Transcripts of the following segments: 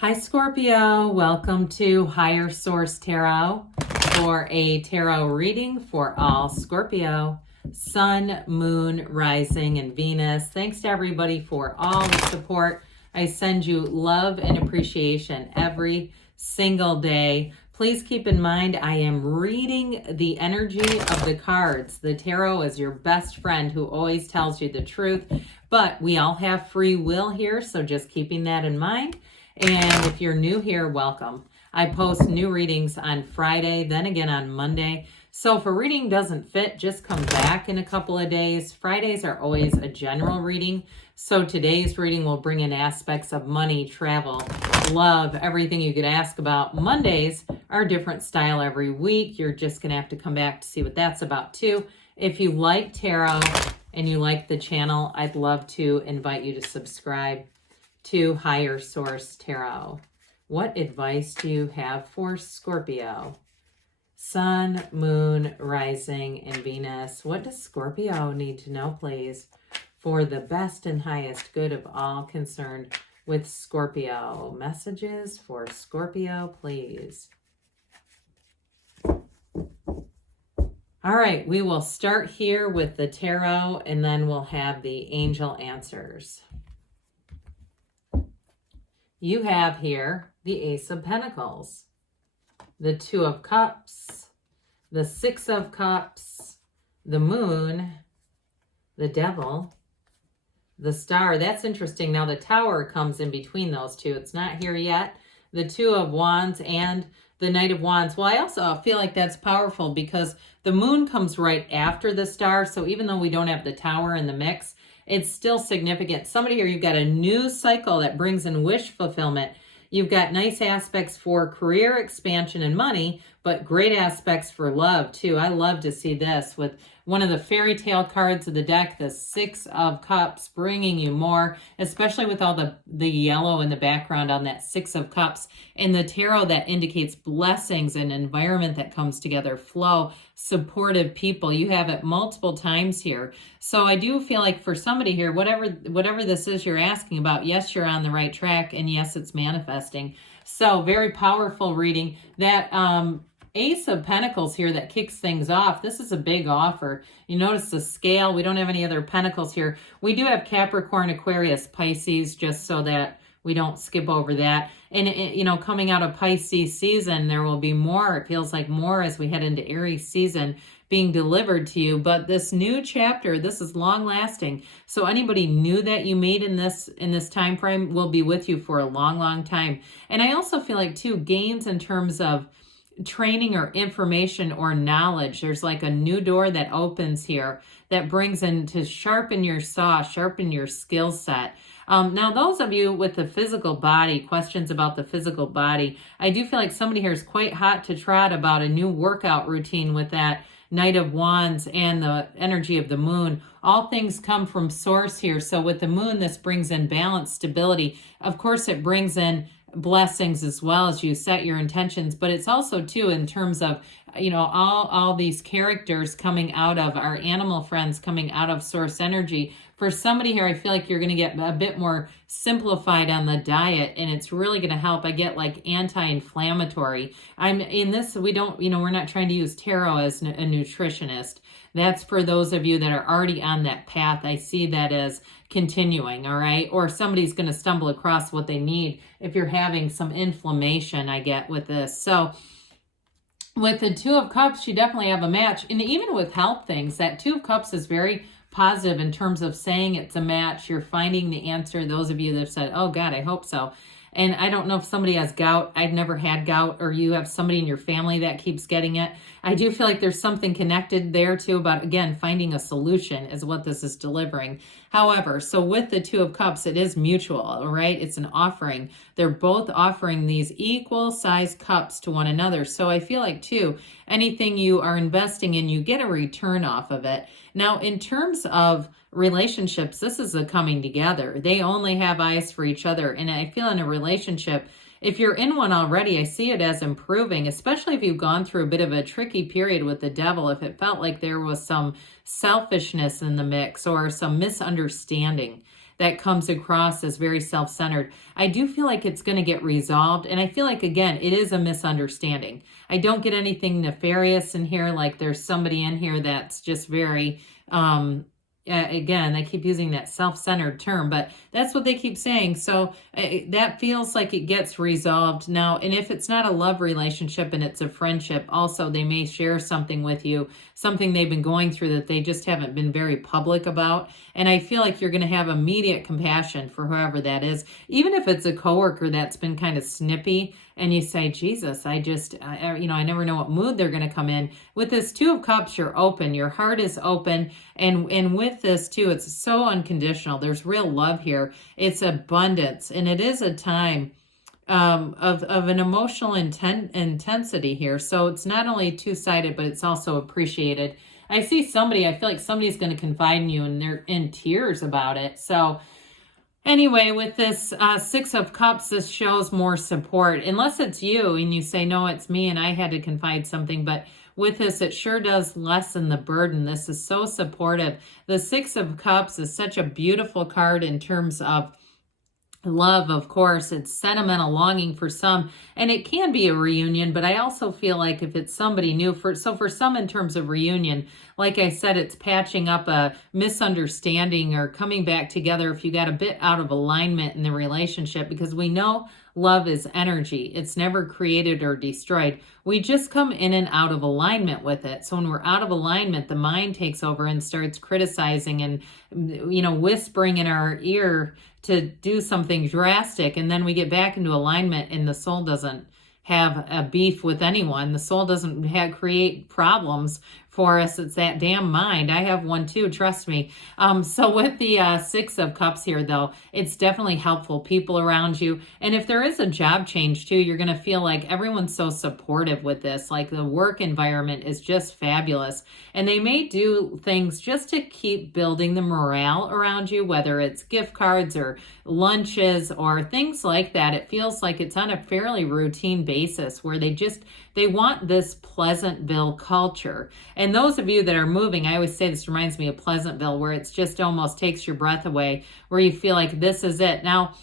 Hi Scorpio, welcome to Higher Source Tarot for a tarot reading for all Scorpio, Sun, Moon, Rising, and Venus. Thanks to everybody for all the support. I send you love and appreciation every single day. Please keep in mind I am reading the energy of the cards. The tarot is your best friend who always tells you the truth, but we all have free will here, so just keeping that in mind. And if you're new here, welcome. I post new readings on Friday, then again on Monday. So if a reading doesn't fit, just come back in a couple of days. Fridays are always a general reading. So today's reading will bring in aspects of money, travel, love, everything you could ask about. Mondays are a different style every week. You're just going to have to come back to see what that's about too. If you like tarot and you like the channel, I'd love to invite you to subscribe to Higher Source Tarot. What advice do you have for Scorpio? Sun, Moon, Rising, and Venus. What does Scorpio need to know, please, for the best and highest good of all concerned with Scorpio? Messages for Scorpio, please. All right, we will start here with the tarot, and then we'll have the angel answers. You have here the Ace of Pentacles, the Two of Cups, the Six of Cups, the Moon, the Devil, the Star. That's interesting. Now the Tower comes in between those two. It's not here yet. The Two of Wands and the Knight of Wands. Well, I also feel like that's powerful because the Moon comes right after the Star. So even though we don't have the Tower in the mix, it's still significant. Somebody here, you've got a new cycle that brings in wish fulfillment. You've got nice aspects for career expansion and money, but great aspects for love too. I love to see this with one of the fairy tale cards of the deck, the Six of Cups, bringing you more, especially with all the yellow in the background on that Six of Cups, and the tarot that indicates blessings and environment that comes together, flow, supportive people. You have it multiple times here. So I do feel like for somebody here, whatever this is you're asking about, yes, you're on the right track, and yes, it's manifesting. So very powerful reading. That Ace of Pentacles here that kicks things off. This is a big offer. You notice the scale. We don't have any other pentacles here. We do have Capricorn, Aquarius, Pisces, just so that we don't skip over that. And, you know, coming out of Pisces season, there will be more. It feels like more as we head into Aries season being delivered to you. But this new chapter, this is long lasting. So anybody new that you meet in this time frame will be with you for a long, long time. And I also feel like too, gains in terms of training or information or knowledge. There's like a new door that opens here that brings in to sharpen your saw, sharpen your skill set. Now, those of you with the physical body, questions about the physical body, I do feel like somebody here is quite hot to trot about a new workout routine with that Knight of Wands and the energy of the Moon. All things come from source here. So with the Moon, this brings in balance, stability. Of course, it brings in blessings as well as you set your intentions, but it's also too in terms of, you know, all these characters coming out of our animal friends, coming out of source energy. For somebody here, I feel like you're going to get a bit more simplified on the diet, and it's really going to help. I get like anti-inflammatory. I'm in this, we don't, you know, we're not trying to use tarot as a nutritionist. That's for those of you that are already on that path. I see that as continuing, all right? Or somebody's going to stumble across what they need if you're having some inflammation, I get with this. So with the Two of Cups, you definitely have a match. And even with health things, that Two of Cups is very positive in terms of saying it's a match. You're finding the answer. Those of you that have said, oh God, I hope so. And I don't know if somebody has gout. I've never had gout, or you have somebody in your family that keeps getting it. I do feel like there's something connected there too about, again, finding a solution is what this is delivering. However, so with the Two of Cups, it is mutual, all right? It's an offering. They're both offering these equal size cups to one another. So I feel like too, anything you are investing in, you get a return off of it. Now, in terms of relationships, this is a coming together. They only have eyes for each other. And I feel in a relationship, if you're in one already, I see it as improving, especially if you've gone through a bit of a tricky period with the devil. If it felt like there was some selfishness in the mix or some misunderstanding, that comes across as very self-centered. I do feel like it's going to get resolved. And I feel like, again, it is a misunderstanding. I don't get anything nefarious in here, like there's somebody in here that's just very, again, I keep using that self-centered term, but that's what they keep saying. So that feels like it gets resolved now. And if it's not a love relationship and it's a friendship, also they may share something with you, something they've been going through that they just haven't been very public about. And I feel like you're going to have immediate compassion for whoever that is, even if it's a coworker that's been kind of snippy. And you say, Jesus, I never know what mood they're going to come in. With this Two of Cups, you're open. Your heart is open. And with this too, it's so unconditional. There's real love here. It's abundance. And it is a time of an emotional intensity here. So it's not only two-sided, but it's also appreciated. I see somebody, I feel like somebody's going to confide in you and they're in tears about it. So anyway, with this Six of Cups, this shows more support. Unless it's you and you say, no, it's me and I had to confide something. But with this, it sure does lessen the burden. This is so supportive. The Six of Cups is such a beautiful card in terms of love, of course. It's sentimental longing for some, and it can be a reunion, but I also feel like if it's somebody new, for some in terms of reunion, like I said, it's patching up a misunderstanding or coming back together if you got a bit out of alignment in the relationship, because we know love is energy. It's never created or destroyed. We just come in and out of alignment with it. So when we're out of alignment, the mind takes over and starts criticizing and, whispering in our ear to do something drastic. And then we get back into alignment and the soul doesn't have a beef with anyone. The soul doesn't create problems for us. It's that damn mind. I have one too, trust me. So with the Six of Cups here, though, it's definitely helpful. People around you. And if there is a job change too, you're going to feel like everyone's so supportive with this. Like the work environment is just fabulous. And they may do things just to keep building the morale around you, whether it's gift cards or lunches or things like that. It feels like it's on a fairly routine basis where they want this Pleasantville culture. And those of you that are moving, I always say this reminds me of Pleasantville, where it's just almost takes your breath away, where you feel like this is it. Now,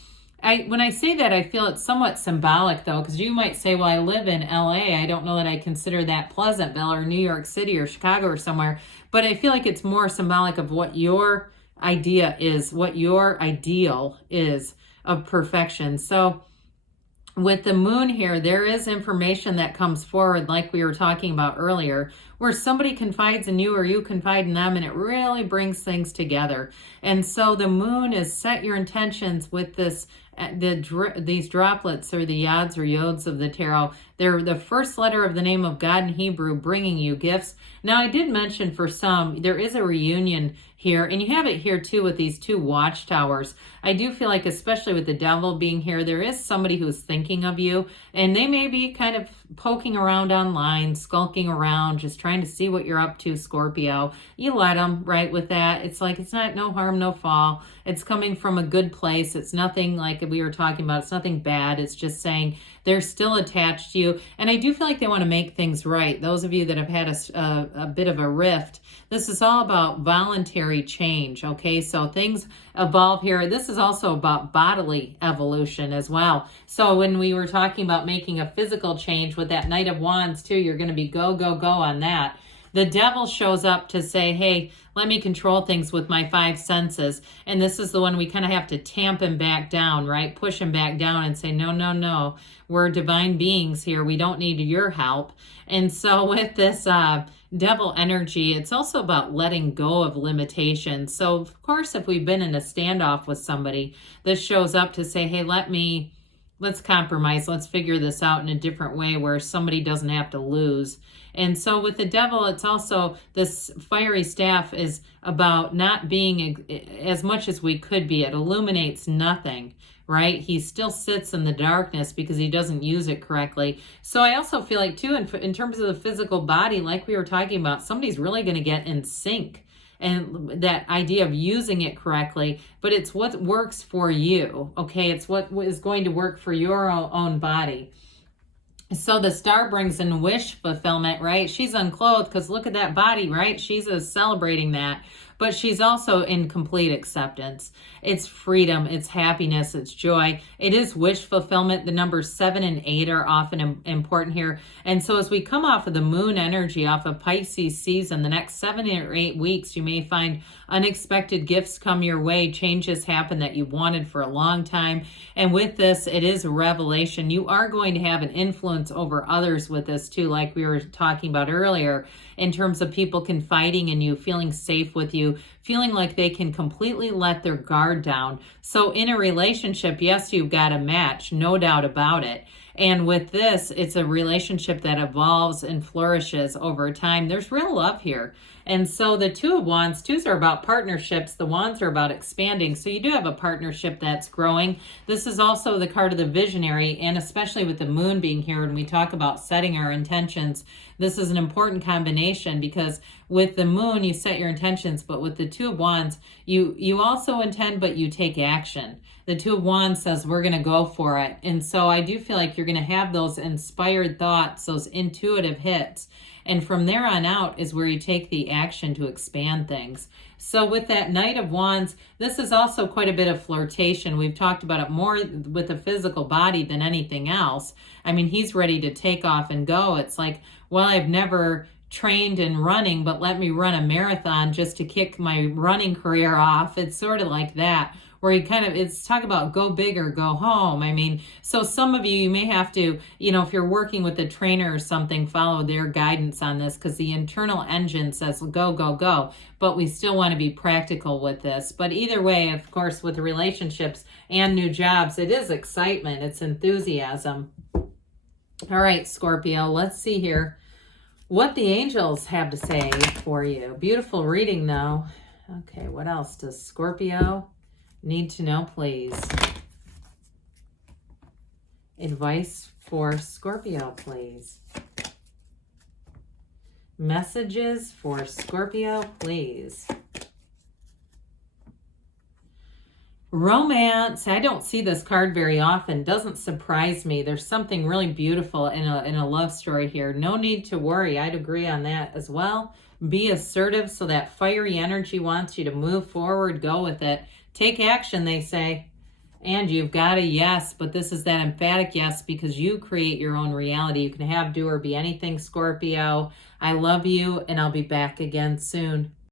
when I say that, I feel it's somewhat symbolic, though, because you might say, well, I live in LA. I don't know that I consider that Pleasantville or New York City or Chicago or somewhere. But I feel like it's more symbolic of what your idea is, what your ideal is of perfection. So with the moon here, there is information that comes forward, like we were talking about earlier, where somebody confides in you or you confide in them, and it really brings things together. And so the moon is set your intentions with this, these droplets, or the yods or yods of the tarot. They're the first letter of the name of God in Hebrew, bringing you gifts. Now, I did mention for some, there is a reunion here, and you have it here too with these two watchtowers. I do feel like, especially with the devil being here, there is somebody who's thinking of you, and they may be kind of poking around online, skulking around, just trying to see what you're up to, Scorpio. You let them, right, with that. It's like, it's not no harm, no foul. It's coming from a good place. It's nothing like we were talking about. It's nothing bad. It's just saying they're still attached to you. And I do feel like they want to make things right. Those of you that have had a bit of a rift, this is all about voluntary change, okay? So things evolve here. This is also about bodily evolution as well. So when we were talking about making a physical change with that Knight of Wands too, you're going to be go, go, go on that. The devil shows up to say, hey, let me control things with my five senses. And this is the one we kind of have to tamp him back down, right? Push him back down and say, no, no, no. We're divine beings here. We don't need your help. And so with this devil energy, it's also about letting go of limitations. So of course, if we've been in a standoff with somebody, this shows up to say, hey, let's compromise. Let's figure this out in a different way where somebody doesn't have to lose. And so with the devil, it's also, this fiery staff is about not being as much as we could be. It illuminates nothing, right? He still sits in the darkness because he doesn't use it correctly. So I also feel like too, in terms of the physical body, like we were talking about, somebody's really going to get in sync. And that idea of using it correctly, but it's what works for you, okay? It's what is going to work for your own body. So the star brings in wish fulfillment, right? She's unclothed because look at that body, right? She's celebrating that. but she's also in complete acceptance. It's freedom, it's happiness, it's joy. It is wish fulfillment. The numbers 7 and 8 are often important here. And so as we come off of the moon energy, off of Pisces season, the next 7 or 8 weeks, you may find unexpected gifts come your way, changes happen that you wanted for a long time. And with this, it is a revelation. You are going to have an influence over others with this too, like we were talking about earlier, in terms of people confiding in you, feeling safe with you, feeling like they can completely let their guard down. So in a relationship, yes, you've got a match, no doubt about it. And with this, it's a relationship that evolves and flourishes over time. There's real love here. And so the Two of Wands, twos are about partnerships. The wands are about expanding. So you do have a partnership that's growing. This is also the card of the visionary, and especially with the moon being here, when we talk about setting our intentions, this is an important combination, because with the moon, you set your intentions, but with the Two of Wands, you also intend, but you take action. The Two of Wands says, we're going to go for it. And so I do feel like you're going to have those inspired thoughts, those intuitive hits. And from there on out is where you take the action to expand things. So with that Knight of Wands, this is also quite a bit of flirtation. We've talked about it more with the physical body than anything else. I mean, he's ready to take off and go. It's like, well, I've never trained in running, but let me run a marathon just to kick my running career off. It's sort of like that, where you kind of, it's talk about go big or go home. I mean, so some of you may have to, if you're working with a trainer or something, follow their guidance on this, because the internal engine says go, go, go, but we still want to be practical with this. But either way, of course, with relationships and new jobs, it is excitement, it's enthusiasm. All right, Scorpio, let's see here what the angels have to say for you. Beautiful reading, though. Okay, what else does Scorpio need to know, please? Advice for Scorpio, please. Messages for Scorpio, please. Romance. I don't see this card very often. Doesn't surprise me. There's something really beautiful in a love story here. No need to worry. I'd agree on that as well. Be assertive, so that fiery energy wants you to move forward. Go with it. Take action, they say. And you've got a yes, but this is that emphatic yes, because you create your own reality. You can have, do, or be anything, Scorpio. I love you, and I'll be back again soon.